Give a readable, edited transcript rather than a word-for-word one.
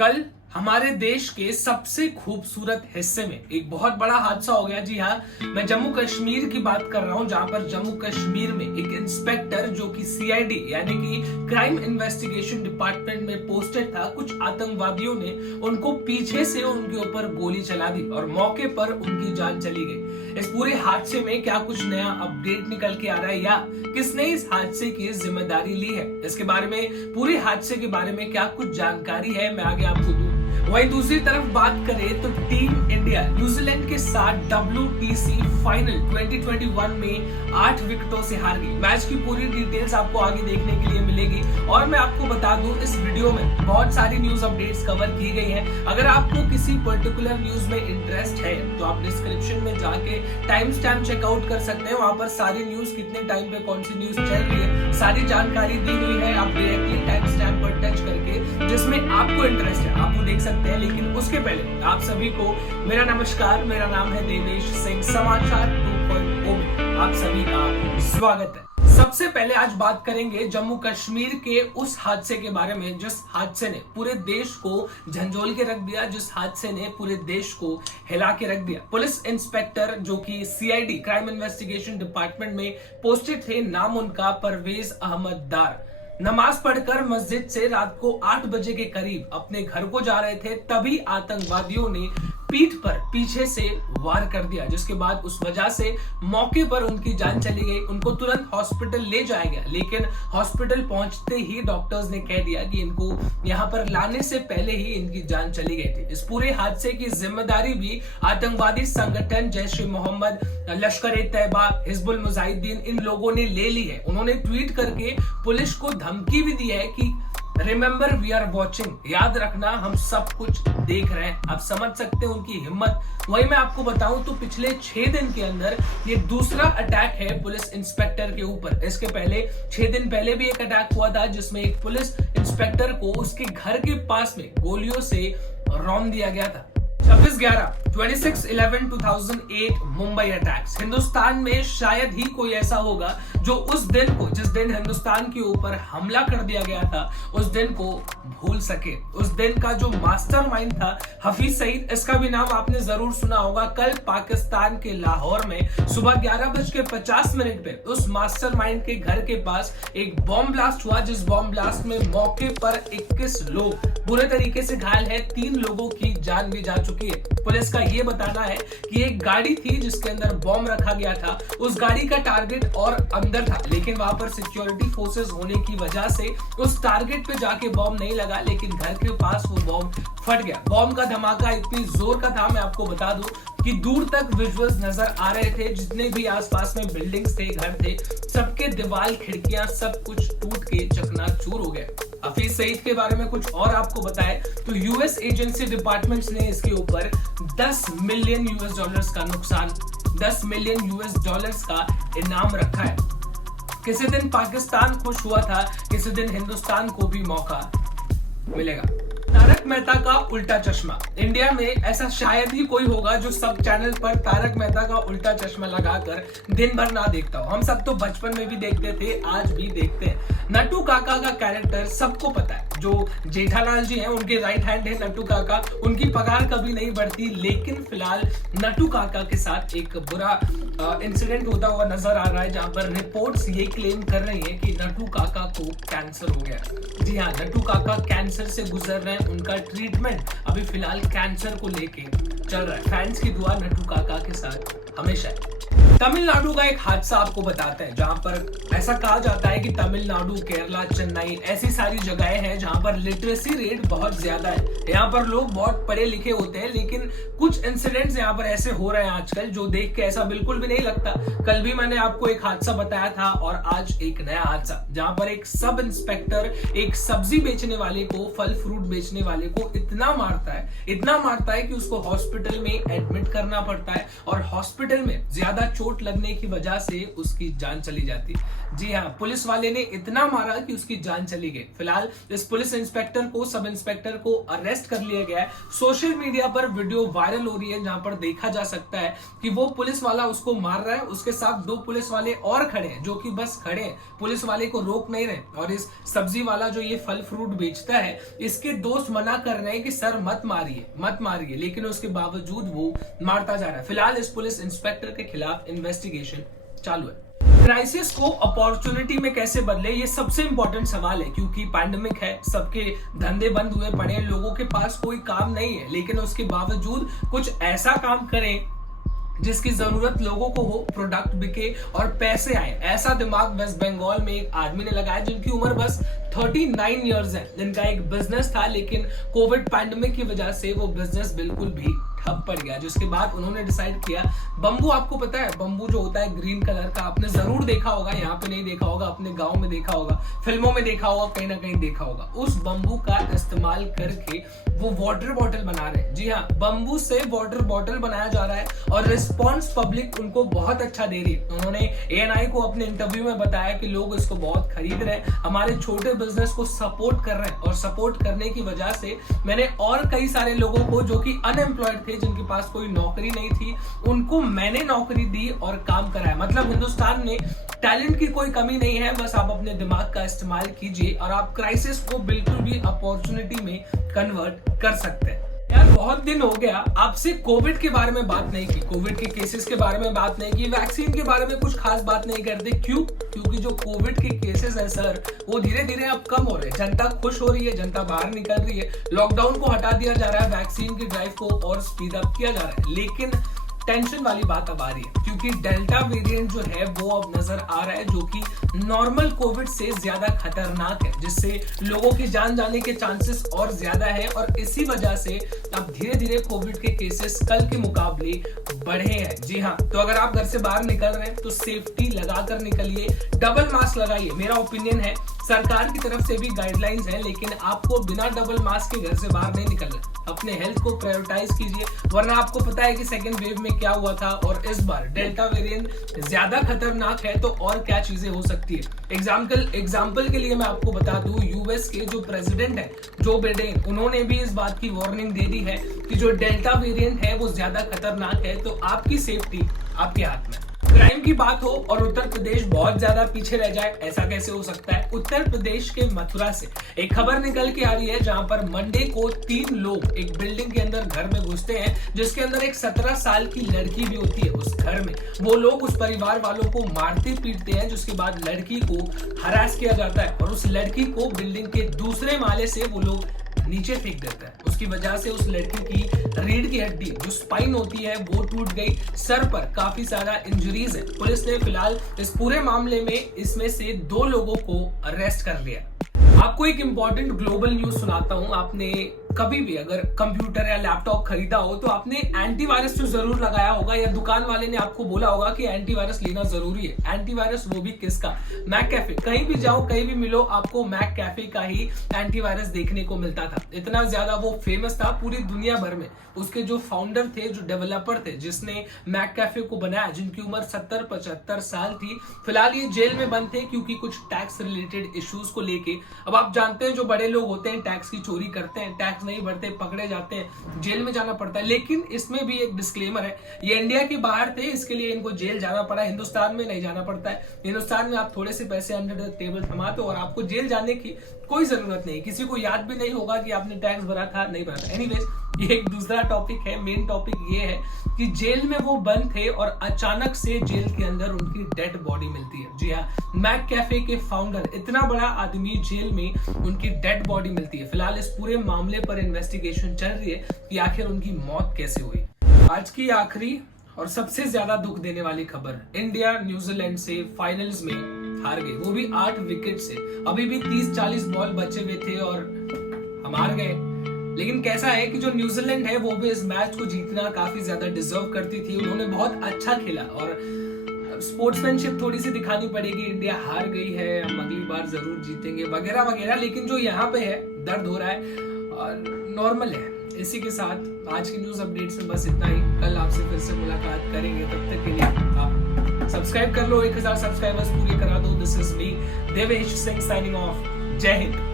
कल हमारे देश के सबसे खूबसूरत हिस्से में एक बहुत बड़ा हादसा हो गया। जी हाँ, मैं जम्मू कश्मीर की बात कर रहा हूं, जहां पर जम्मू कश्मीर में एक इंस्पेक्टर जो कि सीआईडी यानी कि क्राइम इन्वेस्टिगेशन डिपार्टमेंट में पोस्टेड था, कुछ आतंकवादियों ने उनको पीछे से उनके ऊपर गोली चला दी और मौके पर उनकी जान चली गई। इस पूरे हादसे में क्या कुछ नया अपडेट निकल के आ रहा है या किसने इस हादसे की जिम्मेदारी ली है, इसके बारे में, पूरे हादसे के बारे में क्या कुछ जानकारी है, मैं आगे आपको दूं। वहीं दूसरी तरफ बात करें तो टीम इंडिया न्यूजीलैंड के साथ WTC फाइनल 2021 में 8 विकेटों से हार गई। मैच की पूरी डिटेल्स आपको आगे देखने के लिए मिलेगी और मैं आपको बता दूं, इस वीडियो में बहुत सारी न्यूज अपडेट्स कवर की गई हैं। अगर आपको किसी पर्टिकुलर न्यूज में इंटरेस्ट है तो आप डिस्क्रिप्शन में जाके टाइम स्टैम्प चेकआउट कर सकते हैं। वहां पर सारी न्यूज, कितने टाइम पे कौन सी न्यूज चल रही है, सारी जानकारी दी हुई है। आप डायरेक्टली टाइम स्टैम्प पर टच करके जिसमें आपको इंटरेस्ट है आप वो देख सकते हैं। लेकिन उसके पहले आप सभी को मेरा नमस्कार, मेरा नाम है देवेश सिंह। समाचार 2.0 में आप सभी का स्वागत है। सबसे पहले आज बात करेंगे जम्मू कश्मीर के उस हादसे के बारे में जिस हादसे ने पूरे देश को झंझोल के रख दिया, जिस हादसे ने पूरे देश को हिला के रख दिया। पुलिस इंस्पेक्टर जो कि सीआईडी क्राइम इन्वेस्टिगेशन डिपार्टमेंट में पोस्टेड थे, नाम उनका परवेज अहमद डार, नमाज पढ़कर मस्जिद से रात को 8 बजे के करीब अपने घर को जा रहे थे, तभी आतंकवादियों ने पीठ पर पीछे से वार कर दिया, जिसके बाद उस वजह से मौके पर उनकी जान चली गई। उनको तुरंत हॉस्पिटल ले जाया गया, लेकिन हॉस्पिटल पहुंचते ही डॉक्टर्स ने कह दिया कि इनको यहां पर लाने से पहले ही इनकी जान चली गई थी। इस पूरे हादसे की जिम्मेदारी भी आतंकवादी संगठन जैश ए मोहम्मद, लश्कर ए तैयबा, हिजबुल मुजाहिदीन, इन लोगों ने ले ली है। उन्होंने ट्वीट करके पुलिस को धमकी भी दी है कि रिमेंबर वी आर वॉचिंग, याद रखना हम सब कुछ देख रहे हैं। आप समझ सकते हैं उनकी हिम्मत। वही मैं आपको बताऊं तो पिछले 6 दिन के अंदर ये दूसरा अटैक है पुलिस इंस्पेक्टर के ऊपर। इसके पहले 6 दिन पहले भी एक अटैक हुआ था जिसमें एक पुलिस इंस्पेक्टर को उसके घर के पास में गोलियों से रौंद दिया गया था। 26/11/2008 मुंबई अटैक्स। हिंदुस्तान में शायद ही कोई ऐसा होगा जो उस दिन को, जिस दिन हिंदुस्तान के ऊपर हमला कर दिया गया था, उस दिन को भूल सके। उस दिन का जो मास्टरमाइंड था हफीज सईद, इसका भी नाम आपने जरूर सुना होगा। कल पाकिस्तान के लाहौर में सुबह 11:50 पे उस मास्टरमाइंड के घर के पास एक बॉम्ब ब्लास्ट हुआ, जिस बॉम्ब ब्लास्ट में मौके पर 21 लोग बुरे तरीके से घायल है, 3 लोगों की जान भी जा चुकी है। पुलिस का ये बताना है कि एक गाड़ी थी जिसके अंदर बॉम्ब रखा गया था, उस गाड़ी का टारगेट और अंदर था, लेकिन वहां पर सिक्योरिटी फोर्सेस होने की वजह से उस टारगेट पे जाके बॉम्ब नहीं लगा, लेकिन घर के पास वो बॉम्ब फट गया। बॉम्ब का धमाका इतनी जोर का था, मैं आपको बता दूं कि दूर तक विजुअल्स नजर आ रहे थे। जितने भी आसपास में बिल्डिंग्स थे, घर थे, सबके दीवार, खिड़कियां, सब कुछ टूट के चकनाचूर हो गए। हफीज सईद के बारे में कुछ और आपको बताएं तो यूएस एजेंसी डिपार्टमेंट्स ने इसके ऊपर $10 मिलियन का नुकसान, $10 मिलियन का इनाम रखा है। किसी दिन पाकिस्तान खुश हुआ था, किसी दिन हिंदुस्तान को भी मौका मिलेगा। तारक मेहता का उल्टा चश्मा। इंडिया में ऐसा शायद ही कोई होगा जो सब चैनल पर तारक मेहता का उल्टा चश्मा लगाकर दिन भर ना देखता हो। हम सब तो बचपन में भी देखते थे, आज भी देखते हैं। नट्टू काका का कैरेक्टर सबको पता है, जो जेठालाल जी हैं उनके राइट हैंड है नट्टू काका। उनकी पगार कभी नहीं बढ़ती, लेकिन फिलहाल नट्टू काका के साथ एक बुरा इंसिडेंट होता हुआ नजर आ रहा है, जहां पर रिपोर्ट्स ये क्लेम कर रही है कि नट्टू काका को कैंसर हो गया। जी हाँ, नट्टू काका कैंसर से गुजर रहे हैं। उनका ट्रीटमेंट अभी फिलहाल कैंसर को लेके चल रहा है। फैंस की दुआ नट्टू काका के साथ हमेशा है। तमिलनाडु का एक हादसा आपको बताते हैं, जहां पर ऐसा कहा जाता है कि तमिलनाडु, केरला, चेन्नई ऐसी सारी जगहें हैं जहां पर लिटरेसी रेट बहुत ज्यादा है। यहाँ पर लोग बहुत पढ़े लिखे होते हैं, लेकिन कुछ इंसिडेंट्स यहाँ पर ऐसे हो रहे हैं आजकल जो देख के ऐसा बिल्कुल भी नहीं लगता। कल भी मैंने आपको एक हादसा बताया था और आज एक नया हादसा, जहां पर एक सब इंस्पेक्टर एक सब्जी बेचने वाले को, फल फ्रूट बेचने वाले को इतना मारता है कि उसको हॉस्पिटल में एडमिट करना पड़ता है और हॉस्पिटल में ज्यादा चोट चोट लगने की वजह से उसकी जान चली जाती। जी हाँ, पुलिस वाले ने इतना मारा कि उसकी जान चली गई। फिलहाल इस पुलिस इंस्पेक्टर को, सब इंस्पेक्टर को अरेस्ट कर लिया गया है। सोशल मीडिया पर वीडियो वायरल हो रही है जहां पर देखा जा सकता है कि वो पुलिस वाला उसको मार रहा है, उसके साथ 2 पुलिस वाले और खड़े हैं जो कि बस खड़े हैं, पुलिस वाले को रोक नहीं रहे। और इस सब्जी वाला जो ये फल फ्रूट बेचता है, इसके दोस्त मना कर रहे हैं कि सर मत मारिए, लेकिन उसके बावजूद वो मारता जा रहा है। फिलहाल इस पुलिस इंस्पेक्टर के खिलाफ इन्वेस्टिगेशन चालू है। क्राइसिस को अपॉर्चुनिटी में कैसे बदले, ये सबसे इंपॉर्टेंट सवाल है, क्योंकि पैंडेमिक है, सबके धंधे बंद हुए पड़े हैं, लोगों के पास कोई काम नहीं है, लेकिन उसके बावजूद कुछ ऐसा काम करें जिसकी जरूरत लोगों को हो, प्रोडक्ट बिके और पैसे आए। ऐसा दिमाग वेस्ट बंगाल में एक आदमी ने लगाया जिनकी उम्र बस 39 इयर्स है, जिनका एक बिजनेस था, लेकिन कोविड पैंडेमिक की वजह से वो बिजनेस बिल्कुल भी ठप पड़ गया। जिसके बाद उन्होंने डिसाइड किया, बंबू, आपको पता है बंबू जो होता है ग्रीन कलर का, आपने जरूर देखा होगा, यहाँ पे नहीं देखा होगा, अपने गांव में देखा होगा, फिल्मों में देखा होगा, कहीं ना कहीं देखा होगा। उस बंबू का इस्तेमाल करके वो वाटर बॉटल बना रहे हैं। जी हाँ, बंबू से वाटर बॉटल बनाया जा रहा है और रिस्पॉन्स पब्लिक उनको बहुत अच्छा दे रही है। उन्होंने ANI को अपने इंटरव्यू में बताया कि लोग इसको बहुत खरीद रहे हैं, हमारे छोटे बिजनेस को सपोर्ट कर रहे हैं, और सपोर्ट करने की वजह से मैंने और कई सारे लोगों को जो कि अनएम्प्लॉयड थे, जिनके पास कोई नौकरी नहीं थी, उनको मैंने नौकरी दी और काम कराया। मतलब हिंदुस्तान में टैलेंट की कोई कमी नहीं है, बस आप अपने दिमाग का इस्तेमाल कीजिए और आप क्राइसिस को बिल्कुल भी अपॉर्चुनिटी में कन्वर्ट कर सकते हैं। यार बहुत दिन हो गया आपसे कोविड के बारे में बात नहीं की, कोविड के केसेस के बारे में बात नहीं की, वैक्सीन के बारे में कुछ खास बात नहीं करते। क्यों? क्योंकि जो कोविड के केसेस है सर, वो धीरे धीरे अब कम हो रहे हैं, जनता खुश हो रही है, जनता बाहर निकल रही है, लॉकडाउन को हटा दिया जा रहा है, वैक्सीन की ड्राइव को और स्पीड अप किया जा रहा है। लेकिन टेंशन वाली बात अब आ रही है, क्योंकि डेल्टा वेरिएंट जो है वो अब नजर आ रहा है, जो कि नॉर्मल कोविड से ज्यादा खतरनाक है, जिससे लोगों की जान जाने के चांसेस और ज्यादा है। और इसी वजह से अब धीरे धीरे कोविड के केसेस कल के मुकाबले बढ़े हैं। जी हाँ, तो अगर आप घर से बाहर निकल रहे हैं तो सेफ्टी लगाकर निकलिए, डबल मास्क लगाइए। मेरा ओपिनियन है, सरकार की तरफ से भी गाइडलाइंस है, लेकिन आपको बिना डबल मास्क के घर से बाहर नहीं निकलना। अपने हेल्थ को प्रायोरिटाइज कीजिए, वरना आपको पता है कि सेकेंड वेव में क्या हुआ था, और इस बार डेल्टा वेरिएंट ज्यादा खतरनाक है, तो और क्या चीजें हो सकती है। एग्जाम्पल के लिए मैं आपको बता दूं, यूएस के जो प्रेसिडेंट है जो बाइडेन, उन्होंने भी इस बात की वार्निंग दे दी है कि जो डेल्टा वेरिएंट है वो ज्यादा खतरनाक है, तो आपकी सेफ्टी आपके हाथ में। क्राइम की बात हो और उत्तर प्रदेश बहुत ज्यादा पीछे रह जाए, ऐसा कैसे हो सकता है? उत्तर प्रदेश के मथुरा से एक खबर निकल के आ रही है, जहां पर मंडे को 3 लोग एक बिल्डिंग के अंदर घर में घुसते हैं, जिसके अंदर एक 17 साल की लड़की भी होती है उस घर में। वो लोग उस परिवार वालों को मारते पीटते हैं, जिसके बाद लड़की को हरास किया जाता है और उस लड़की को बिल्डिंग के दूसरे माले से वो लोग नीचे फेंक देता है। उसकी वजह से उस लड़की की रीढ़ की हड्डी, जो स्पाइन होती है, वो टूट गई, सर पर काफी सारा इंजरीज है। पुलिस ने फिलहाल इस पूरे मामले में इसमें से 2 लोगों को अरेस्ट कर लिया। आपको एक इंपॉर्टेंट ग्लोबल न्यूज सुनाता हूं। आपने कभी भी अगर कंप्यूटर या लैपटॉप खरीदा हो तो आपने एंटीवायरस तो जरूर लगाया होगा, या दुकान वाले ने आपको बोला होगा कि एंटीवायरस लेना जरूरी है। एंटीवायरस वो भी किसका? मैककैफे। कहीं भी जाओ, कहीं भी मिलो, आपको मैककैफे का ही एंटीवायरस देखने को मिलता था। इतना ज्यादा वो फेमस था पूरी दुनिया भर में। उसके जो फाउंडर थे, जो डेवलपर थे, जिसने मैककैफे को बनाया, जिनकी उम्र 70-75 साल थी, फिलहाल ये जेल में बंद थे क्योंकि कुछ टैक्स रिलेटेड इश्यूज को लेके। अब आप जानते हैं जो बड़े लोग होते हैं टैक्स की चोरी करते हैं, टैक्स नहीं भरते, पकड़े जाते हैं, जेल में जाना पड़ता है। लेकिन इसमें भी एक डिस्क्लेमर है, ये इंडिया के बाहर थे, इसके लिए इनको जेल जाना पड़ा। हिंदुस्तान में नहीं जाना पड़ता है। हिंदुस्तान में आप थोड़े से पैसे अंडर द टेबल थमाते हो और आपको जेल जाने की कोई जरूरत नहीं। किसी को याद भी नहीं होगा कि आपने टैक्स भरा था, नहीं भरा था। एनीवेज, ये एक दूसरा टॉपिक है। मेन टॉपिक ये है कि जेल में वो बंद थे और अचानक से जेल के अंदर उनकी डेड बॉडी मिलती है। जी हाँ, मैककैफे के फाउंडर, इतना बड़ा आदमी, जेल में उनकी डेड बॉडी मिलती है। फिलहाल इस पूरे मामले पर इन्वेस्टिगेशन चल रही है कि आखिर उनकी मौत कैसे हुई। आज की आखिरी और सबसे ज्यादा दुख देने वाली खबर, इंडिया न्यूजीलैंड से फाइनल्स में हार गई, वो भी 8 विकेट से। अभी भी 30-40 बॉल बचे हुए थे और हम हार गए। लेकिन कैसा है कि जो न्यूजीलैंड है वो भी इस मैच को जीतना काफी ज्यादा डिजर्व करती थी। उन्होंने बहुत अच्छा खेला और स्पोर्ट्समैनशिप थोड़ी सी दिखानी पड़ेगी। इंडिया हार गई है, हम अगली बार जरूर जीतेंगे वगैरह वगैरह। लेकिन जो यहाँ पे है, दर्द हो रहा है और नॉर्मल है। इसी के साथ आज की न्यूज अपडेट्स में बस इतना ही। कल आपसे फिर से मुलाकात करेंगे, तब तक के लिए आप सब्सक्राइब कर लो, 1000 सब्सक्राइबर्स पूरे करा दो। This is me Devesh Singh signing off. जय हिंद।